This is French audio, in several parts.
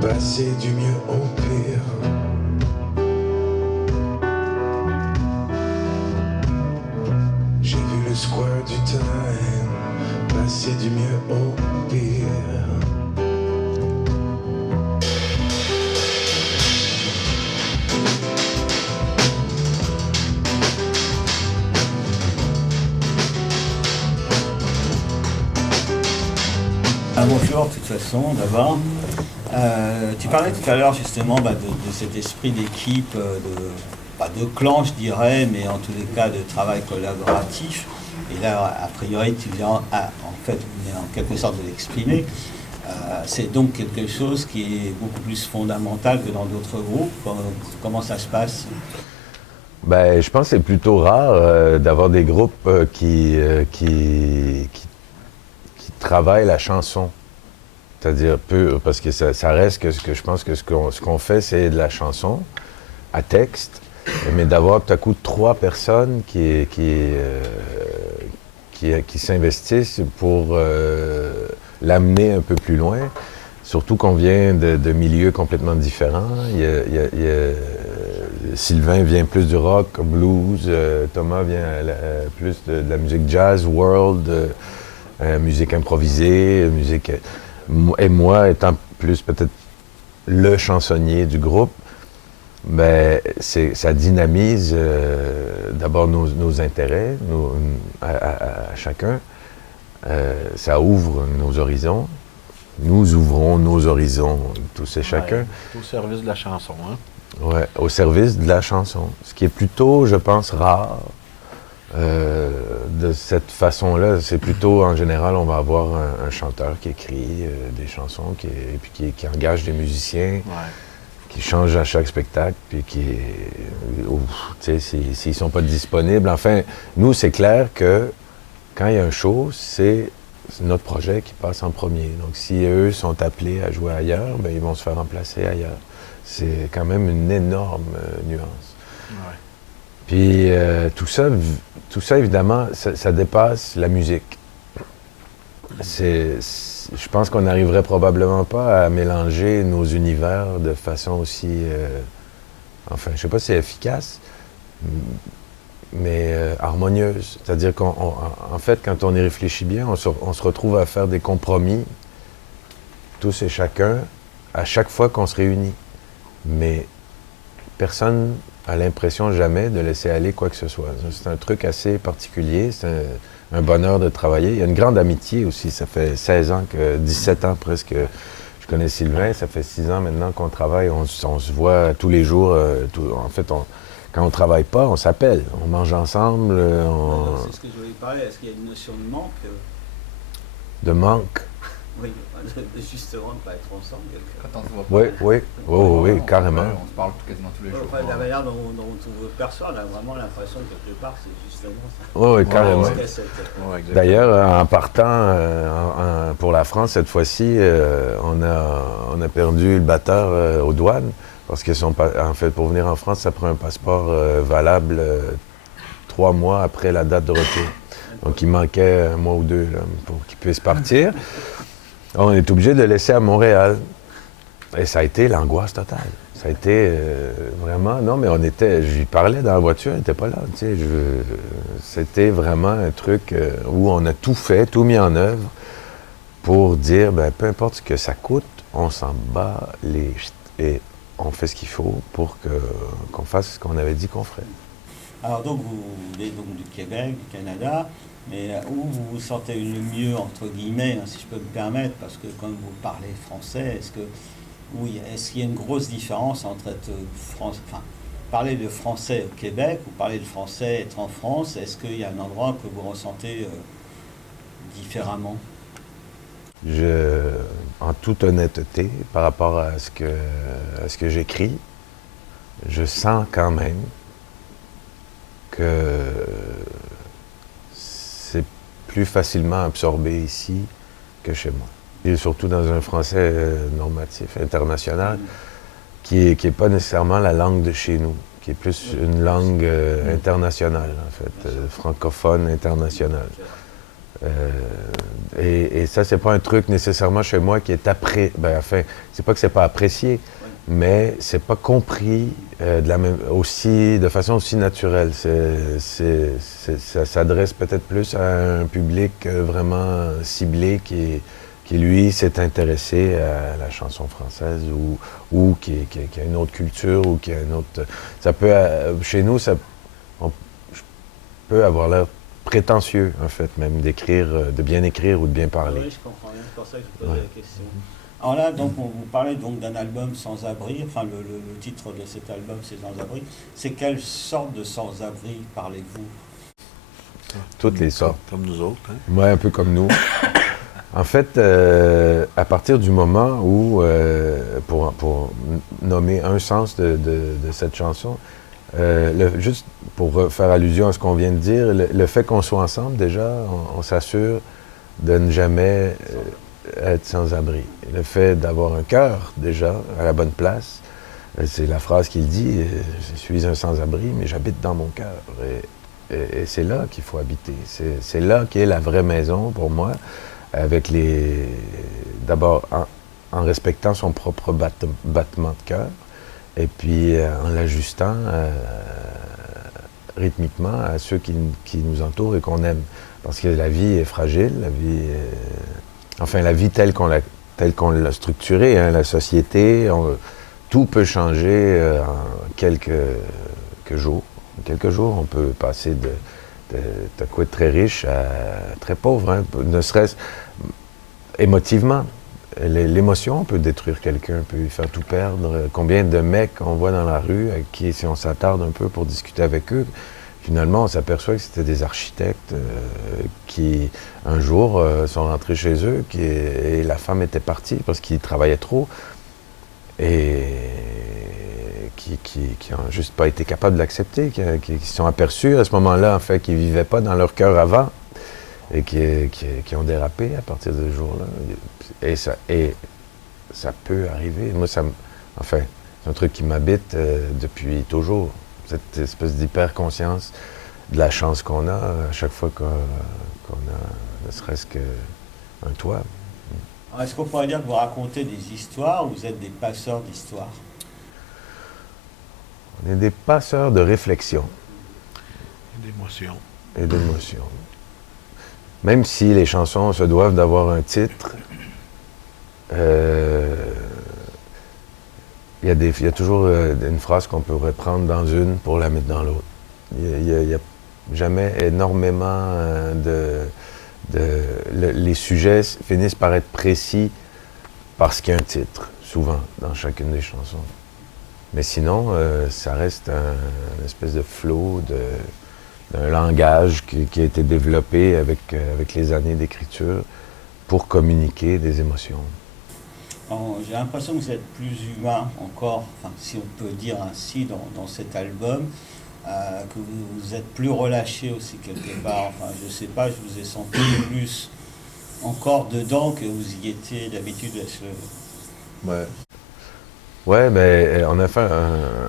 passer du mieux au pire. J'ai vu le square du time passer du mieux au pire. Bonjour, de toute façon, d'abord. Tu parlais tout à l'heure justement de cet esprit d'équipe, de clan, je dirais, mais en tous les cas de travail collaboratif. Et là, a priori, tu viens en quelque sorte de l'exprimer. C'est donc quelque chose qui est beaucoup plus fondamental que dans d'autres groupes. Comment ça se passe? Ben, je pense que c'est plutôt rare d'avoir des groupes qui travaillent la chanson. C'est-à-dire peu, parce que ça reste que je pense que ce qu'on fait, c'est de la chanson à texte, mais d'avoir tout à coup 3 personnes qui s'investissent pour l'amener un peu plus loin. Surtout qu'on vient de milieux complètement différents. Sylvain vient plus du rock, blues, Thomas vient plus de la musique jazz, world, musique improvisée, musique... Et moi, étant plus peut-être le chansonnier du groupe, ben, ça dynamise d'abord nos intérêts à chacun. Ça ouvre nos horizons. Nous ouvrons nos horizons, tous et chacun. Au service de la chanson, hein? Oui, au service de la chanson. Ce qui est plutôt, je pense, rare. De cette façon-là, c'est plutôt, en général, on va avoir un chanteur qui écrit des chansons, puis qui engage des musiciens, qui changent à chaque spectacle, puis tu sais, s'ils sont pas disponibles. Enfin, nous, c'est clair que quand il y a un show, c'est notre projet qui passe en premier. Donc, si eux sont appelés à jouer ailleurs, ben, ils vont se faire remplacer ailleurs. C'est quand même une énorme nuance. Ouais. Puis tout ça, évidemment, ça dépasse la musique. Je pense qu'on n'arriverait probablement pas à mélanger nos univers de façon aussi... enfin, je ne sais pas si c'est efficace, mais harmonieuse. C'est-à-dire qu'en fait, quand on y réfléchit bien, on se retrouve à faire des compromis, tous et chacun, à chaque fois qu'on se réunit. Mais personne a l'impression jamais de laisser aller quoi que ce soit. C'est un truc assez particulier, c'est un bonheur de travailler. Il y a une grande amitié aussi, ça fait 16 ans, 17 ans presque, je connais Sylvain, ça fait 6 ans maintenant qu'on travaille, on se voit tous les jours. En fait, quand on ne travaille pas, on s'appelle, on mange ensemble. C'est ce que je voulais parler, est-ce qu'il y a une notion de manque? De manque? Oui, justement, de ne pas être ensemble. Quand on se voit pas. Oui, carrément. On se parle quasiment tous les jours. La manière dont on vous perçoit, on a vraiment l'impression que quelque part, c'est justement ça. Oui, carrément. D'ailleurs, en partant pour la France, cette fois-ci, on a perdu le batteur aux douanes, parce que en fait, pour venir en France, ça prend un passeport valable 3 mois après la date de retour. Donc, il manquait 1 mois ou 2 là, pour qu'il puisse partir. On est obligé de le laisser à Montréal. Et ça a été l'angoisse totale. Ça a été vraiment... Non, mais je lui parlais dans la voiture, il n'était pas là. Tu sais, c'était vraiment un truc où on a tout fait, tout mis en œuvre pour dire, ben, peu importe ce que ça coûte, on s'en bat et on fait ce qu'il faut pour qu'on fasse ce qu'on avait dit qu'on ferait. Alors donc, vous venez donc du Québec, du Canada, mais où vous vous sentez le mieux, entre guillemets, hein, si je peux me permettre, parce que quand vous parlez français, est-ce qu'il y a une grosse différence entre parler de français au Québec ou parler de français être en France? Est-ce qu'il y a un endroit que vous ressentez différemment? En toute honnêteté, par rapport à ce que j'écris, je sens quand même que c'est plus facilement absorbé ici que chez moi. Et surtout dans un français normatif, international, qui est pas nécessairement la langue de chez nous, qui est plus une langue internationale, en fait, francophone internationale. Et ça, c'est pas un truc nécessairement chez moi qui est c'est pas que c'est pas apprécié, mais c'est pas compris de façon aussi naturelle. Ça s'adresse peut-être plus à un public vraiment ciblé qui lui, s'est intéressé à la chanson française ou qui a une autre culture ou qui a une autre... Ça peut, chez nous, je peux avoir l'air prétentieux, en fait, même de bien écrire ou de bien parler. Oui, je comprends bien, c'est pour ça que je posais la question. Alors là, donc, on vous parlait donc d'un album sans-abri, enfin le titre de cet album c'est Sans-abri. C'est quelle sorte de sans-abri parlez-vous? Toutes les sortes. Comme nous autres. Hein? Oui, un peu comme nous. En fait, à partir du moment où, pour nommer un sens de cette chanson, juste pour faire allusion à ce qu'on vient de dire, le fait qu'on soit ensemble, déjà, on s'assure de ne jamais être sans abri. Le fait d'avoir un cœur, déjà, à la bonne place, c'est la phrase qu'il dit, « Je suis un sans-abri, mais j'habite dans mon cœur. » Et c'est là qu'il faut habiter. C'est là qu'est la vraie maison, pour moi, avec d'abord, en respectant son propre battement de cœur, et puis en l'ajustant rythmiquement à ceux qui nous entourent et qu'on aime. Parce que la vie est fragile, la vie telle qu'on l'a structurée, hein, la société, tout peut changer en quelques jours. En quelques jours, on peut passer de quoi être très riche à très pauvre, hein, ne serait-ce émotivement. L'émotion peut détruire quelqu'un, peut lui faire tout perdre. Combien de mecs on voit dans la rue, avec qui, si on s'attarde un peu pour discuter avec eux, finalement, on s'aperçoit que c'était des architectes qui, un jour, sont rentrés chez eux et la femme était partie parce qu'ils travaillaient trop et qui n'ont juste pas été capables de l'accepter, qui se sont aperçus à ce moment-là, en fait, qu'ils ne vivaient pas dans leur cœur avant et qui ont dérapé à partir de ce jour-là. Et ça peut arriver. Moi, c'est un truc qui m'habite depuis toujours. Cette espèce d'hyper-conscience de la chance qu'on a à chaque fois qu'on a ne serait-ce qu'un toit. Alors, est-ce qu'on pourrait dire que vous racontez des histoires ou vous êtes des passeurs d'histoires? On est des passeurs de réflexion. D'émotion. Et d'émotion. Même si les chansons se doivent d'avoir un titre, il y a toujours une phrase qu'on pourrait prendre dans une pour la mettre dans l'autre. Il n'y a jamais énormément les sujets finissent par être précis parce qu'il y a un titre, souvent, dans chacune des chansons. Mais sinon, ça reste une espèce de flow, d'un langage qui a été développé avec les années d'écriture pour communiquer des émotions. J'ai l'impression que vous êtes plus humain encore, enfin, si on peut dire ainsi, dans cet album, que vous êtes plus relâché aussi quelque part. Enfin, je ne sais pas, je vous ai senti plus encore dedans que vous y étiez d'habitude. Ouais. Ouais, mais on a fait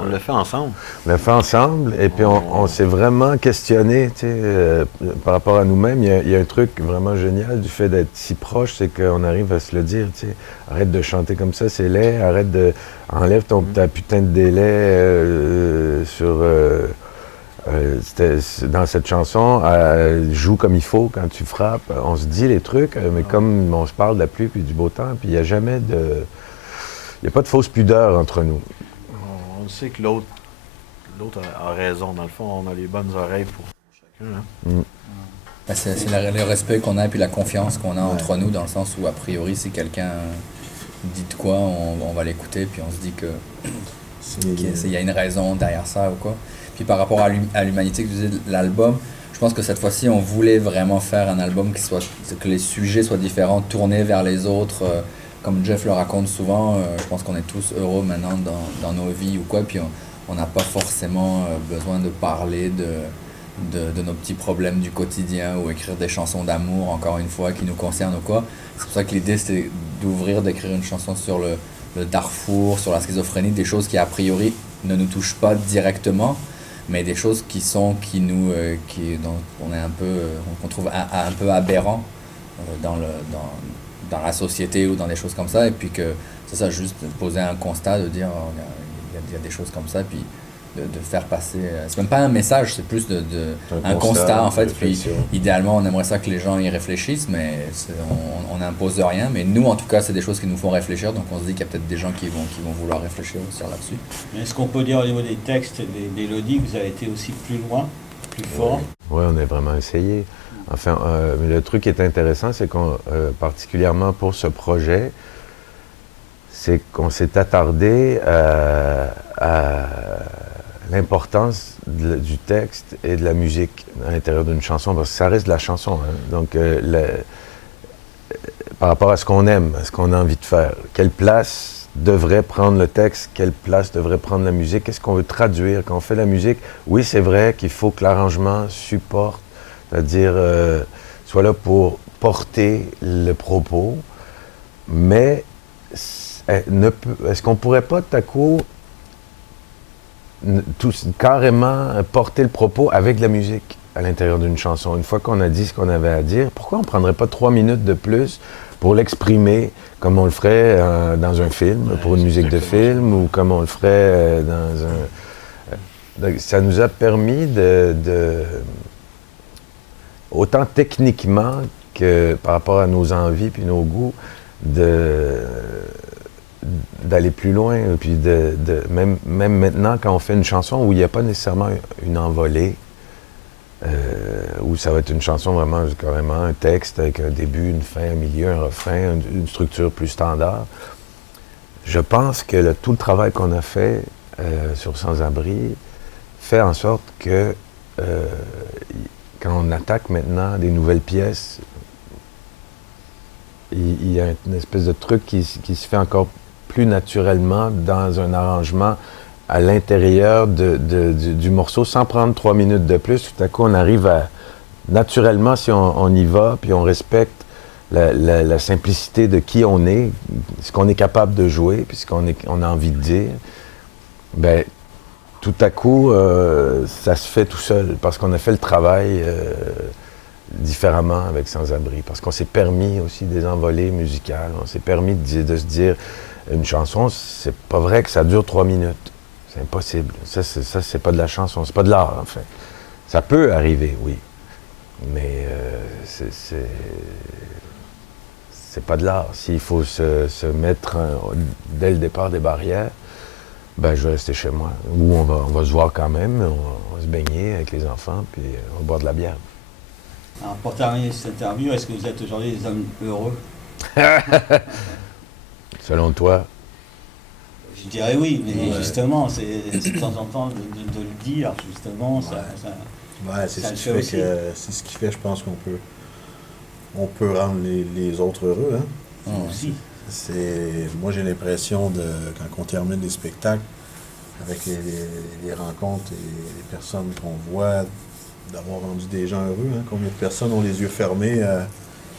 On l'a fait ensemble. On l'a fait ensemble, et puis on s'est vraiment questionné, tu sais, par rapport à nous-mêmes. Il y a un truc vraiment génial du fait d'être si proche, c'est qu'on arrive à se le dire, tu sais. Arrête de chanter comme ça, c'est laid. Enlève ta putain de délai dans cette chanson. Joue comme il faut quand tu frappes. On se dit les trucs, mais comme on se parle de la pluie puis du beau temps, puis il n'y a jamais il n'y a pas de fausse pudeur entre nous. On sait que l'autre a raison. Dans le fond, on a les bonnes oreilles pour chacun. Hein? Ben, c'est le respect qu'on a et puis la confiance qu'on a entre nous, dans le sens où, a priori, si quelqu'un dit de quoi, on va l'écouter, puis on se dit qu'il y a une raison derrière ça ou quoi. Puis par rapport à l'humanité que vous disiez de l'album, je pense que cette fois-ci, on voulait vraiment faire un album que les sujets soient différents, tournés vers les autres. Comme Jeff le raconte souvent, je pense qu'on est tous heureux maintenant dans nos vies ou quoi, puis on n'a pas forcément besoin de parler de nos petits problèmes du quotidien ou écrire des chansons d'amour, encore une fois, qui nous concernent ou quoi. C'est pour ça que l'idée, c'était d'écrire une chanson sur le Darfour, sur la schizophrénie, des choses qui, a priori, ne nous touchent pas directement, mais des choses dont on est un peu, qu'on trouve un peu aberrant dans la société ou dans des choses comme ça, et puis que c'est ça, juste poser un constat, de dire il y a des choses comme ça, puis de faire passer, c'est même pas un message, c'est plus un constat en fait, puis idéalement on aimerait ça que les gens y réfléchissent, mais on n'impose rien, mais nous en tout cas c'est des choses qui nous font réfléchir, donc on se dit qu'il y a peut-être des gens qui vont vouloir réfléchir aussi là-dessus. Mais est-ce qu'on peut dire au niveau des textes et des mélodies que vous avez été aussi plus loin, plus fort? Oui, on a vraiment essayé. Enfin, mais le truc qui est intéressant, c'est qu'on, particulièrement pour ce projet, c'est qu'on s'est attardé à l'importance du texte et de la musique à l'intérieur d'une chanson, parce que ça reste de la chanson. Hein. Donc, par rapport à ce qu'on aime, à ce qu'on a envie de faire, quelle place devrait prendre le texte, quelle place devrait prendre la musique, qu'est-ce qu'on veut traduire quand on fait la musique? Oui, c'est vrai qu'il faut que l'arrangement supporte, c'est-à-dire soit là pour porter le propos, mais est-ce qu'on pourrait pas tout à coup carrément porter le propos avec de la musique à l'intérieur d'une chanson? Une fois qu'on a dit ce qu'on avait à dire, pourquoi on ne prendrait pas 3 minutes de plus pour l'exprimer comme on le ferait dans un film, pour une musique de film, ou comme on le ferait dans un... Ça nous a permis autant techniquement que par rapport à nos envies puis nos goûts, d'aller plus loin. Puis même maintenant, quand on fait une chanson où il n'y a pas nécessairement une envolée, où ça va être une chanson vraiment carrément un texte avec un début, une fin, un milieu, un refrain, une structure plus standard, je pense que tout le travail qu'on a fait sur Sans-Abri fait en sorte que quand on attaque maintenant des nouvelles pièces, il y a une espèce de truc qui se fait encore plus naturellement dans un arrangement à l'intérieur du morceau, sans prendre 3 minutes de plus. Tout à coup, on arrive à, naturellement, si on y va, puis on respecte la simplicité de qui on est, ce qu'on est capable de jouer, puis ce qu'on a envie de dire, bien, tout à coup, ça se fait tout seul, parce qu'on a fait le travail différemment avec Sans-Abri, parce qu'on s'est permis aussi des envolées musicales, on s'est permis de se dire, une chanson, c'est pas vrai que ça dure 3 minutes. C'est impossible. Ça, c'est pas de la chanson, c'est pas de l'art, en fait. Ça peut arriver, oui, mais c'est pas de l'art. S'il faut se mettre dès le départ des barrières, ben je vais rester chez moi. Ou on va se voir quand même, on va se baigner avec les enfants, puis on va boire de la bière. Alors, pour terminer cette interview, est-ce que vous êtes aujourd'hui des hommes heureux? Selon toi? Je dirais oui, mais justement, c'est de temps en temps de le dire, justement, c'est ce qui fait, je pense on peut rendre les autres heureux. Hein? Aussi. Moi, j'ai l'impression quand on termine les spectacles, avec les rencontres et les personnes qu'on voit, d'avoir rendu des gens heureux. Hein? Combien de personnes ont les yeux fermés?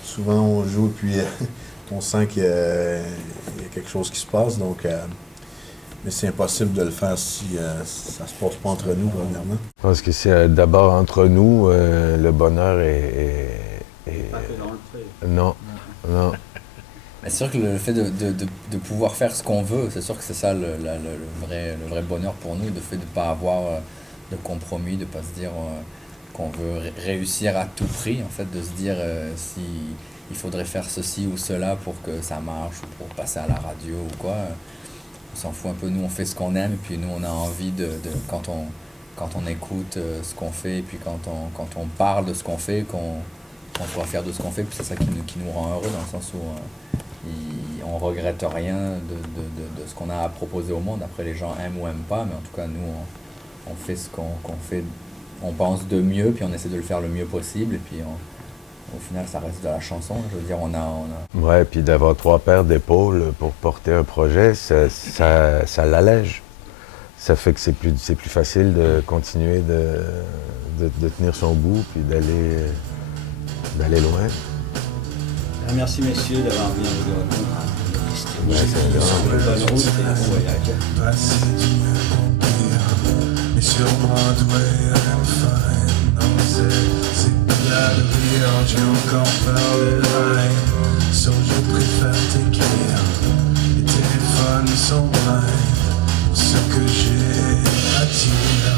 Souvent, on joue, puis on sent qu'il y a quelque chose qui se passe. Donc, mais c'est impossible de le faire si ça ne se passe pas entre nous, premièrement. Je pense que c'est d'abord entre nous, le bonheur est... Pas que dans le fait. Non. Mais c'est sûr que le fait de pouvoir faire ce qu'on veut, c'est sûr que c'est ça le vrai bonheur pour nous, le fait de ne pas avoir de compromis, de ne pas se dire qu'on veut réussir à tout prix, en fait, de se dire si il faudrait faire ceci ou cela pour que ça marche, ou pour passer à la radio ou quoi. On s'en fout un peu, nous on fait ce qu'on aime, et puis nous on a envie quand on écoute ce qu'on fait, et puis quand on parle de ce qu'on fait, qu'on soit fier de ce qu'on fait, puis c'est ça qui nous rend heureux, dans le sens où on regrette rien de ce qu'on a à proposer au monde. Après, les gens aiment ou aiment pas, mais en tout cas, nous, on fait ce qu'on fait, on pense de mieux, puis on essaie de le faire le mieux possible, et puis au final, ça reste de la chanson. Je veux dire, on a... Ouais, puis d'avoir 3 paires d'épaules pour porter un projet, ça l'allège. Ça fait que c'est plus facile de continuer de tenir son bout, puis d'aller loin. Merci messieurs d'avoir bien joué. C'est un grand bonne route et bon voyage. Passer du mieux au pire. Et sur Broadway, I'm fine. Non, c'est pas la rire, j'ai encore peur des lines. So je préfère t'écrire. Les téléphones sont blind pour ce que j'ai à dire.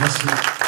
Merci.